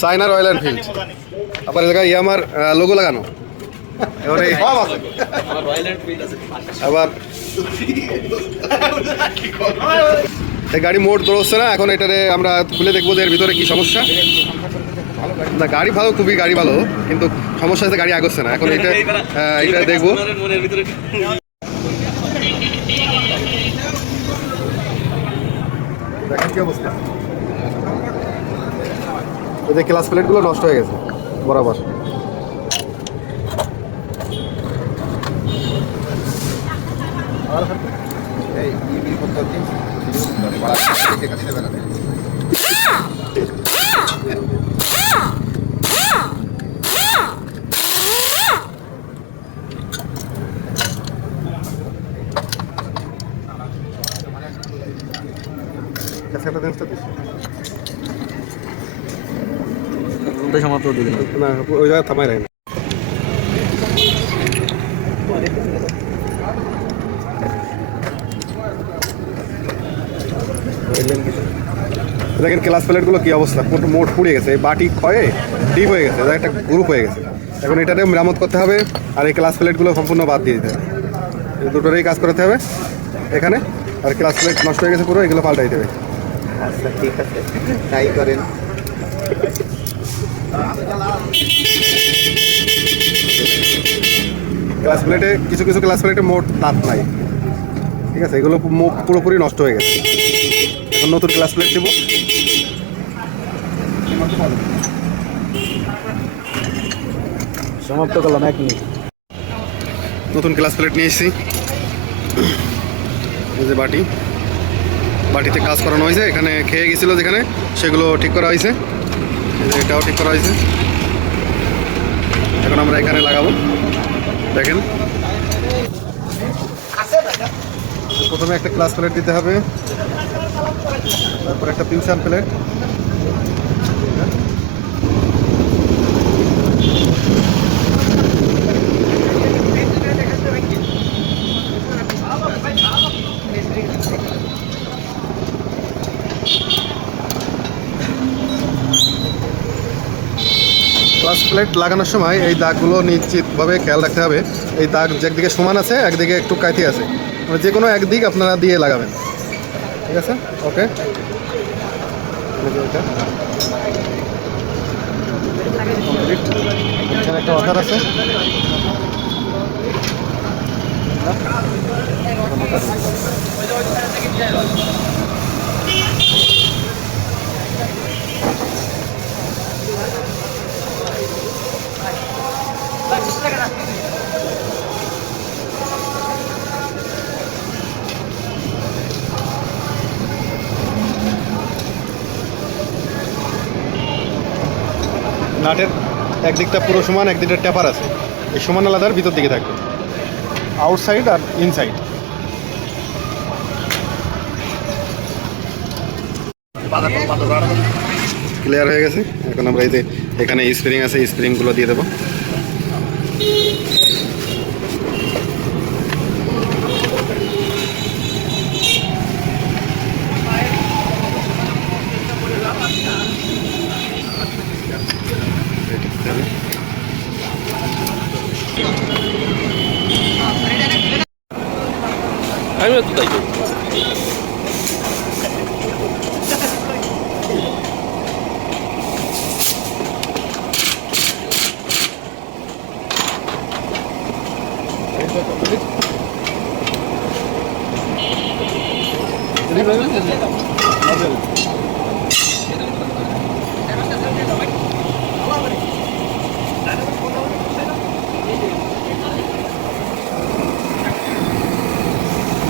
Saina royal Enfield, আবার এই জায়গায় ইয়ামার লোগো লাগানো। এবারে আবার এই গাড়ি মোট দৌড়চ্ছে না, এখন এটারে আমরা খুলে দেখবো যে এর ভিতরে কি সমস্যা। না গাড়ি ভালো, খুবই গাড়ি ভালো, কিন্তু সমস্যা আছে গাড়ি আগচ্ছে না। এখন এটা দেখবো। দেখেন কি অবস্থা, এই যে ক্লাস প্লেটগুলো নষ্ট হয়ে গেছে বরাবর। না ওই জায়গায় থামাই রাখেন। দেখেন ক্লাস প্লেটগুলো কি অবস্থা, মোট পুড়ে গেছে, এই বাটি ক্ষয়ে ডিপ হয়ে গেছে, একটা গ্রুপ হয়ে গেছে। এখন এটাতে মেরামত করতে হবে, আর এই ক্লাস প্লেটগুলো সম্পূর্ণ বাদ দিয়ে দিতে হবে। এই দুটোরই কাজ করতে হবে এখানে। আর ক্লাস প্লেট নষ্ট হয়ে গেছে পুরো, এগুলো পাল্টাই দেবে। আচ্ছা ঠিক আছে, তাই করেন। ক্লাস প্লেটে কিছু কিছু ক্লাস প্লেটে মোট তাপ নাই, ঠিক আছে, এগুলো পুরোপুরি নষ্ট হয়ে গেছে। এখন নতুন ক্লাস প্লেট দেবো। সমাপ্ত করলাম 1 মিনিট। নতুন ক্লাস প্লেট নিয়ে এসেছি, এই যে বাটিতে কাজ করানো হয়েছে, এখানে খেয়ে গেছিলো যেখানে, সেগুলো ঠিক করা হয়েছে। এটাও ঠিক করা হয়েছে, এখন আমরা এখানে লাগাবো। দেখেন প্রথমে একটা ক্লাস প্লেট দিতে হবে, তারপর একটা ফিউশন প্লেট, ক্লাস প্লেট লাগানোর সময় এই দাগগুলো নিশ্চিতভাবে খেয়াল রাখতে হবে। এই দাগ একদিকে সমান আছে, একদিকে একটু কাঠি আছে, মানে যে কোনো একদিক আপনারা দিয়ে লাগাবেন, ঠিক আছে। ওকে, এখানে একটা অর্ডার আছে। নাটের একদিকটা পুরো সমান, একদিকটা ট্যাপার আছে, এই সমান আলাদার ভিতর দিকে থাকবে, আউটসাইড আর ইনসাইড। ক্লিয়ার হয়ে গেছে। এখন আমরা এই যে এখানে স্প্রিং আছে, স্প্রিংগুলো দিয়ে দেবো। আমিও তো তাই করি।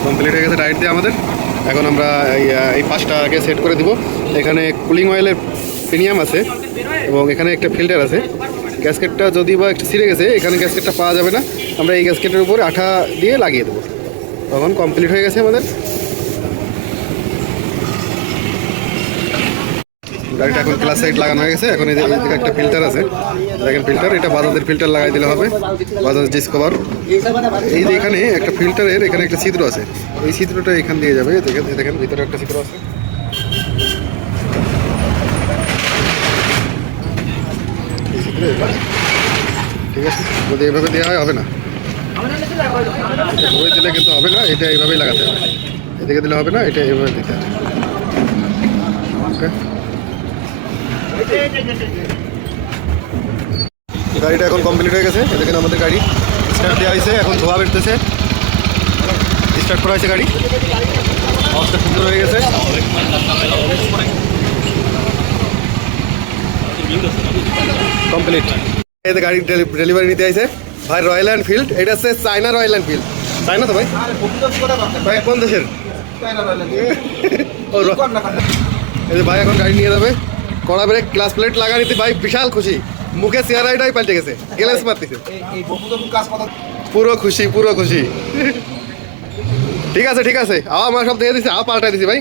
কমপ্লিট হয়ে গেছে টাইট দিয়ে আমাদের। এখন আমরা এই পাঁচটাকে সেট করে দিব। এখানে কুলিং অয়েলের প্রিমিয়াম আছে এবং এখানে একটা ফিল্টার আছে। গ্যাসকেটটা যদি বা একটু ছিঁড়ে গেছে, এখানে গ্যাসকেটটা পাওয়া যাবে না, আমরা এই গ্যাসকেটের উপরে আঠা দিয়ে লাগিয়ে দেবো। তখন কমপ্লিট হয়ে গেছে আমাদের গাড়িটা। এখন ক্লাস সাইড লাগানো হয়ে গেছে। এখন এই যে একটা ফিল্টার আছে, দেখেন ফিল্টার, এটা বাজাজের ফিল্টার লাগাই দিলে হবে, বাজাজ ডিসকভার। এই যে এখানে একটা ফিল্টারের এখানে একটা ছিদ্র আছে, এই ছিদ্রটা এখান দিয়ে যাবে। দেখেন ভিতরে একটা ছিদ্র আছে, যদি এইভাবে দেওয়া হয় হবে না, ওই দিলে কিন্তু হবে না, এটা এইভাবেই লাগাতে হবে। এদিকে দিলে হবে না, এটা এইভাবে দিতে হবে। ওকে, গাড়িটা এখন কমপ্লিট হয়ে গেছে। দেখেন আমাদের গাড়ি স্টার্ট দেওয়া হয়েছে, এখন ধোয়া বেরতেছে। স্টার্ট করা হয়েছে গাড়ি, অবস্থা সুন্দর হয়ে গেছে। কমপ্লিট। এই যে গাড়ি ডেলিভারি নিতে আইছে ভাই, রয়্যাল এনফিল্ড। এটা হচ্ছে চায়না রয়্যাল এনফিল্ড। চায়না তো ভাই? ভাই কোন দেশের? ও, এই যে ভাই এখন গাড়ি নিয়ে যাবে। কড়া ব্রেক, ক্লাস প্লেট লাগা নিতে ভাই বিশাল খুশি, মুখে চেহারাটাই পাল্টে গেছে, গ্লাস মারতেছে। পুরো খুশি, পুরো খুশি। ঠিক আছে, ঠিক আছে, আমার সব দিয়ে দিছি, পাল্টাই দিছি ভাই।